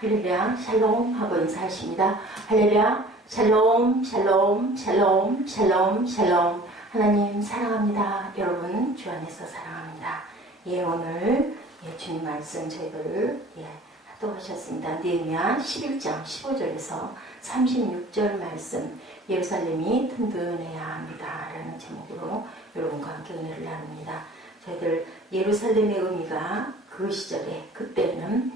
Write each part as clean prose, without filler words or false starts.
할렐루야 샬롬 하고 인사하십니다. 할렐루야 샬롬 샬롬 샬롬 샬롬 샬롬. 하나님 사랑합니다. 여러분 주 안에서 사랑합니다. 오늘 주님 말씀 저희들 하도하셨습니다. 느헤미야 11장 15절에서 36절 말씀, 예루살렘이 든든해야 합니다 라는 제목으로 여러분과 함께 은혜를 나눕니다. 저희들 예루살렘의 의미가 그 시절에, 그때는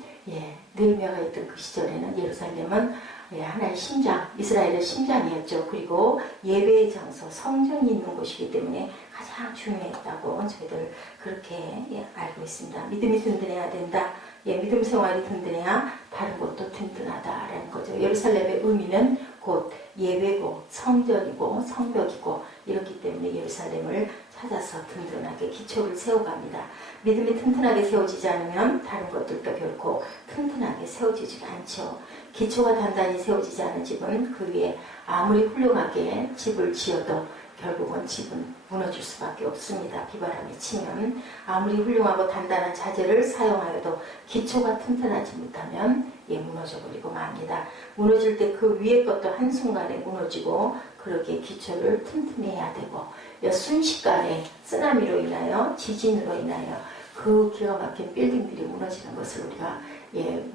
느헤미야가 있던 그 시절에는 예루살렘은 하나의 심장, 이스라엘의 심장이었죠. 그리고 예배의 장소, 성전이 있는 곳이기 때문에 가장 중요했다고 저희들 그렇게 알고 있습니다. 믿음이 든든해야 된다. 믿음 생활이 든든해야 다른 것도 든든하다라는 거죠. 예루살렘의 의미는 곧 예배고 성전이고 성벽이고 이렇기 때문에 예루살렘을 찾아서 든든하게 기초를 세워갑니다. 믿음이 튼튼하게 세워지지 않으면 다른 것들도 결코 튼튼하게 세워지지가 않죠. 기초가 단단히 세워지지 않은 집은 그 위에 아무리 훌륭하게 집을 지어도 결국은 집은 무너질 수밖에 없습니다. 비바람이 치면 아무리 훌륭하고 단단한 자재를 사용하여도 기초가 튼튼하지 못하면 무너져버리고 맙니다. 무너질 때 그 위에 것도 한순간에 무너지고 그러기에 기초를 튼튼해야 되고 순식간에 쓰나미로 인하여 지진으로 인하여 그 기가 막힌 빌딩들이 무너지는 것을 우리가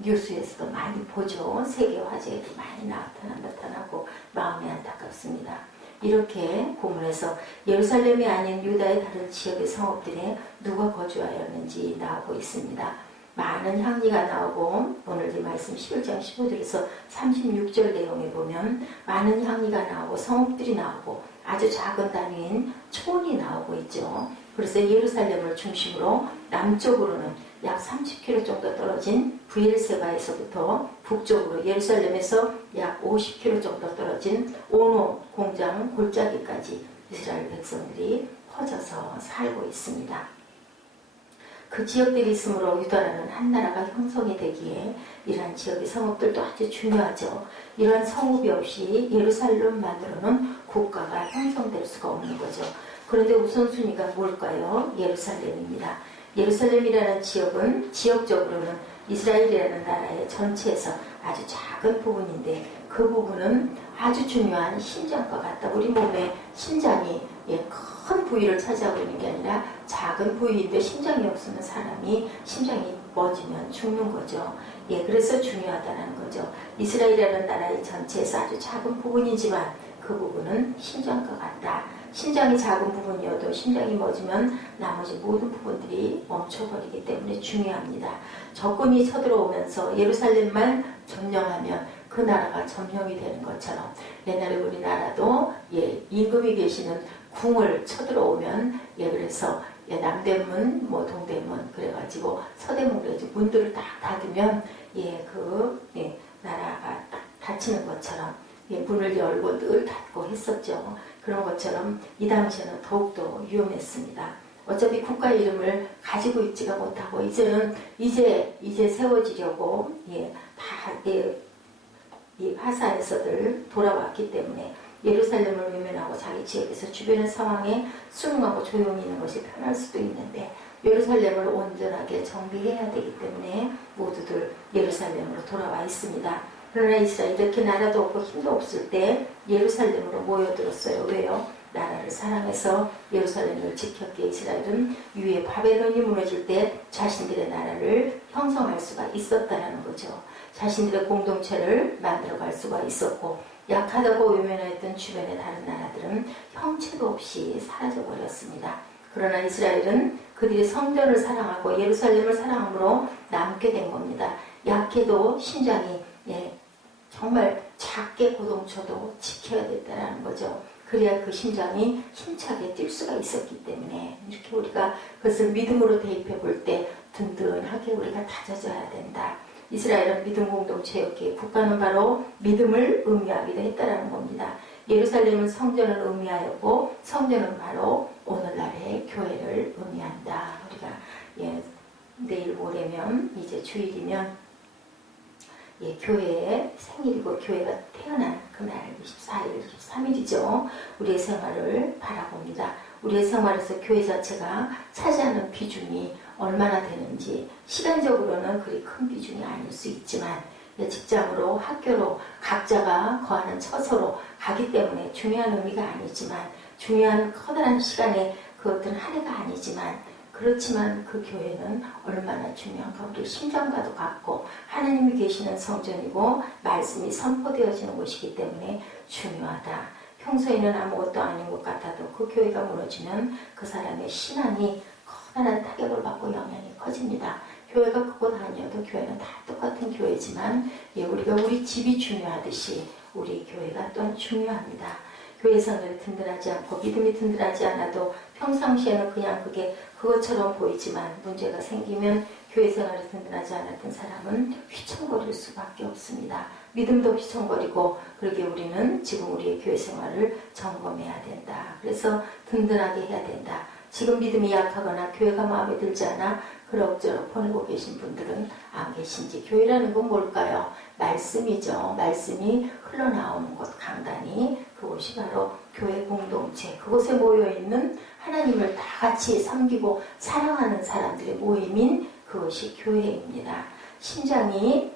뉴스에서도 많이 보죠. 세계 화재에도 많이 나타나고 마음이 안타깝습니다. 이렇게 본문에서 예루살렘이 아닌 유다의 다른 지역의 성읍들에 누가 거주하였는지 나오고 있습니다. 많은 향리가 나오고 오늘 이 말씀 11장 15절에서 36절 내용에 보면 많은 향리가 나오고 성읍들이 나오고 아주 작은 단위인 촌이 나오고 있죠. 그래서 예루살렘을 중심으로 남쪽으로는 약 30km 정도 떨어진 브엘세바에서부터 북쪽으로 예루살렘에서 약 50km 정도 떨어진 오노 공장 골짜기까지 이스라엘 백성들이 퍼져서 살고 있습니다. 그 지역들이 있으므로 유다라는 한 나라가 형성이 되기에 이러한 지역의 성읍들도 아주 중요하죠. 이러한 성읍이 없이 예루살렘만으로는 국가가 형성될 수가 없는 거죠. 그런데 우선순위가 뭘까요? 예루살렘입니다. 예루살렘이라는 지역은 지역적으로는 이스라엘이라는 나라의 전체에서 아주 작은 부분인데 그 부분은 아주 중요한 심장과 같다. 우리 몸의 심장이 큰 부위를 차지하고 있는 게 아니라 작은 부위인데 심장이 없으면 심장이 멎으면 죽는 거죠. 그래서 중요하다는 거죠. 이스라엘이라는 나라의 전체에서 아주 작은 부분이지만 그 부분은 심장과 같다. 심장이 작은 부분이어도 심장이 멎으면 나머지 모든 부분들이 멈춰버리기 때문에 중요합니다. 적군이 쳐들어오면서 예루살렘만 점령하면 그 나라가 점령이 되는 것처럼 옛날에 우리나라도 임금이 계시는 궁을 쳐들어오면 그래서 남대문 동대문 그래가지고 서대문 그래가지고 문들을 딱 닫으면 나라가 딱 닫히는 것처럼 문을 열고 늘 닫고 했었죠. 그런 것처럼 이 당시에는 더욱더 위험했습니다. 어차피 국가 이름을 가지고 있지가 못하고 이제 세워지려고 이 화사에서들 돌아왔기 때문에 예루살렘을 외면하고 자기 지역에서 주변의 상황에 순응하고 조용히 있는 것이 편할 수도 있는데 예루살렘을 온전하게 정비해야 되기 때문에 모두들 예루살렘으로 돌아와 있습니다. 그러나 이스라엘 이렇게 나라도 없고 힘도 없을 때 예루살렘으로 모여들었어요. 왜요? 나라를 사랑해서 예루살렘을 지켰기에 이스라엘은 위에 바벨론이 무너질 때 자신들의 나라를 형성할 수가 있었다는 거죠. 자신들의 공동체를 만들어갈 수가 있었고 약하다고 외면했던 주변의 다른 나라들은 형체도 없이 사라져버렸습니다. 그러나 이스라엘은 그들이 성전을 사랑하고 예루살렘을 사랑함으로 남게 된 겁니다. 약해도 심장이 정말 작게 고동쳐도 지켜야 됐다는 거죠. 그래야 그 심장이 힘차게 뛸 수가 있었기 때문에 이렇게 우리가 그것을 믿음으로 대입해 볼 때 든든하게 우리가 다져져야 된다. 이스라엘은 믿음 공동체였기에 국가는 바로 믿음을 의미하기도 했다는 겁니다. 예루살렘은 성전을 의미하였고 성전은 바로 오늘날의 교회를 의미한다. 우리가 내일 모레면 이제 주일이면 교회의 생일이고 교회가 태어난 그날 24일, 23일이죠. 우리의 생활을 바라봅니다. 우리의 생활에서 교회 자체가 차지하는 비중이 얼마나 되는지 시간적으로는 그리 큰 비중이 아닐 수 있지만 직장으로, 학교로 각자가 거하는 처소로 가기 때문에 중요한 의미가 아니지만, 중요한 커다란 시간에 그것들은 한 해가 아니지만, 그렇지만 그 교회는 얼마나 중요한가. 우리 심장과도 같고 하나님이 계시는 성전이고 말씀이 선포되어지는 곳이기 때문에 중요하다. 평소에는 아무것도 아닌 것 같아도 그 교회가 무너지면 그 사람의 신앙이 커다란 타격을 받고 영향이 커집니다. 교회가 그곳 아니어도 교회는 다 똑같은 교회지만, 우리가 우리 집이 중요하듯이 우리 교회가 또한 중요합니다. 교회 생활이 든든하지 않고 믿음이 든든하지 않아도 평상시에는 그냥 그게 그것처럼 보이지만, 문제가 생기면 교회 생활이 든든하지 않았던 사람은 휘청거릴 수밖에 없습니다. 믿음도 휘청거리고, 그러게 우리는 지금 우리의 교회 생활을 점검해야 된다. 그래서 든든하게 해야 된다. 지금 믿음이 약하거나 교회가 마음에 들지 않아 그럭저럭 보내고 계신 분들은 안 계신지. 교회라는 건 뭘까요? 말씀이죠. 말씀이 흘러나오는 곳, 강단이, 그곳이 바로 교회 공동체, 그곳에 모여있는 하나님을 다 같이 섬기고 사랑하는 사람들의 모임인 그것이 교회입니다. 심장이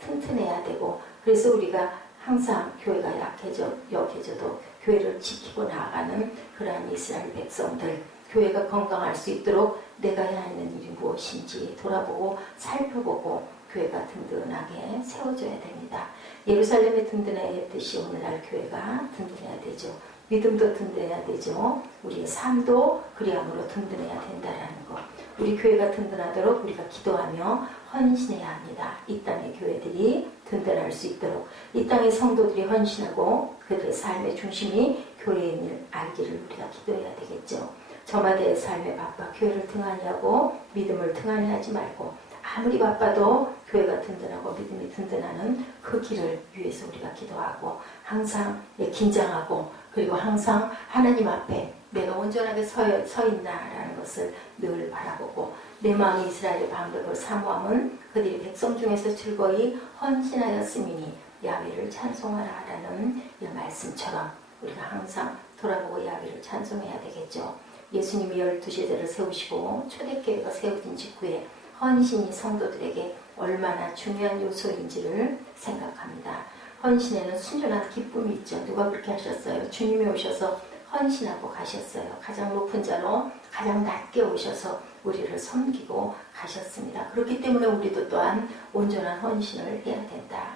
튼튼해야 되고, 그래서 우리가 항상 교회가 약해져도 교회를 지키고 나아가는 그러한 이스라엘 백성들, 교회가 건강할 수 있도록 내가 해야 하는 일이 무엇인지 돌아보고 살펴보고 교회가 든든하게 세워져야 됩니다. 예루살렘이 든든했듯이 오늘날 교회가 든든해야 되죠. 믿음도 든든해야 되죠. 우리의 삶도 그리함으로 든든해야 된다는 것. 우리 교회가 든든하도록 우리가 기도하며 헌신해야 합니다. 이 땅의 교회들이 든든할 수 있도록, 이 땅의 성도들이 헌신하고 그들의 삶의 중심이 교회인 일 알기를 우리가 기도해야 되겠죠. 저마다의 삶에 바빠 교회를 등한히 하고 믿음을 등한히 하지 말고, 아무리 바빠도 교회가 든든하고 믿음이 든든하는 그 길을 위해서 우리가 기도하고, 항상 긴장하고, 그리고 항상 하나님 앞에 내가 온전하게 서 있나라는 것을 늘 바라보고, 내 마음이 이스라엘의 방백을 사모함은 그들이 백성 중에서 즐거이 헌신하였음이니 야훼를 찬송하라라는 이 말씀처럼 우리가 항상 돌아보고 야훼를 찬송해야 되겠죠. 예수님이 12제자를 세우시고 초대교회가 세워진 직후에 헌신이 성도들에게 얼마나 중요한 요소인지를 생각합니다. 헌신에는 순전한 기쁨이 있죠. 누가 그렇게 하셨어요? 주님이 오셔서 헌신하고 가셨어요. 가장 높은 자로 가장 낮게 오셔서 우리를 섬기고 가셨습니다. 그렇기 때문에 우리도 또한 온전한 헌신을 해야 된다.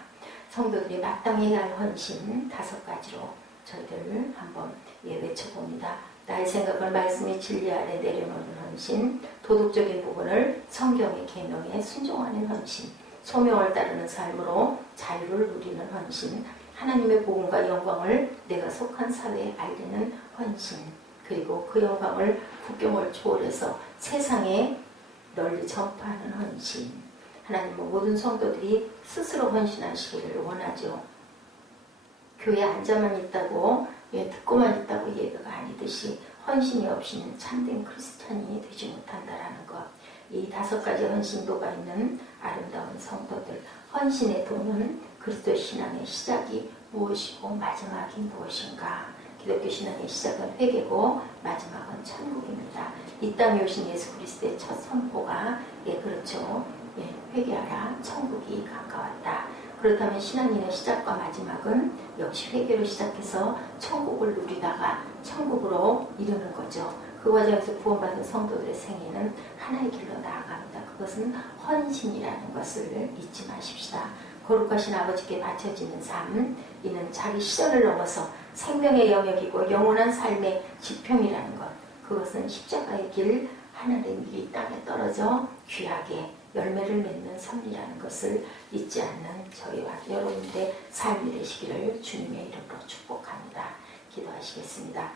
성도들이 마땅히 해야 할 헌신 5가지로 저희들 한번 외쳐봅니다. 나의 생각을 말씀의 진리 아래 내려놓는 헌신, 도덕적인 부분을 성경의 계명에 순종하는 헌신, 소명을 따르는 삶으로 자유를 누리는 헌신, 하나님의 복음과 영광을 내가 속한 사회에 알리는 헌신, 그리고 그 영광을 국경을 초월해서 세상에 널리 전파하는 헌신. 하나님은 모든 성도들이 스스로 헌신하시기를 원하죠. 교회에 앉아만 있다고, 듣고만 있다고 예배가 아니듯이 헌신이 없이는 참된 크리스찬이 되지 못한다라는 것. 이 5가지 헌신도가 있는 아름다운 성도들. 헌신의 도는 그리스도 신앙의 시작이 무엇이고 마지막이 무엇인가. 기독교 신앙의 시작은 회개고 마지막은 천국입니다. 이 땅에 오신 예수 그리스도의 첫 선포가 그렇죠. 회개하라, 천국이 가까웠다. 그렇다면 신앙인의 시작과 마지막은 역시 회개로 시작해서 천국을 누리다가 천국으로 이르는 거죠. 그 과정에서 구원받은 성도들의 생애는 하나의 길로 나아갑니다. 그것은 헌신이라는 것을 잊지 마십시다. 거룩하신 아버지께 바쳐지는 삶, 이는 자기 시절을 넘어서 생명의 영역이고 영원한 삶의 지평이라는 것. 그것은 십자가의 길, 하늘의 밀이 땅에 떨어져 귀하게 열매를 맺는 삶이라는 것을 잊지 않는 저희와 여러분들의 삶이 되시기를 주님의 이름으로 축복합니다. 기도하시겠습니다.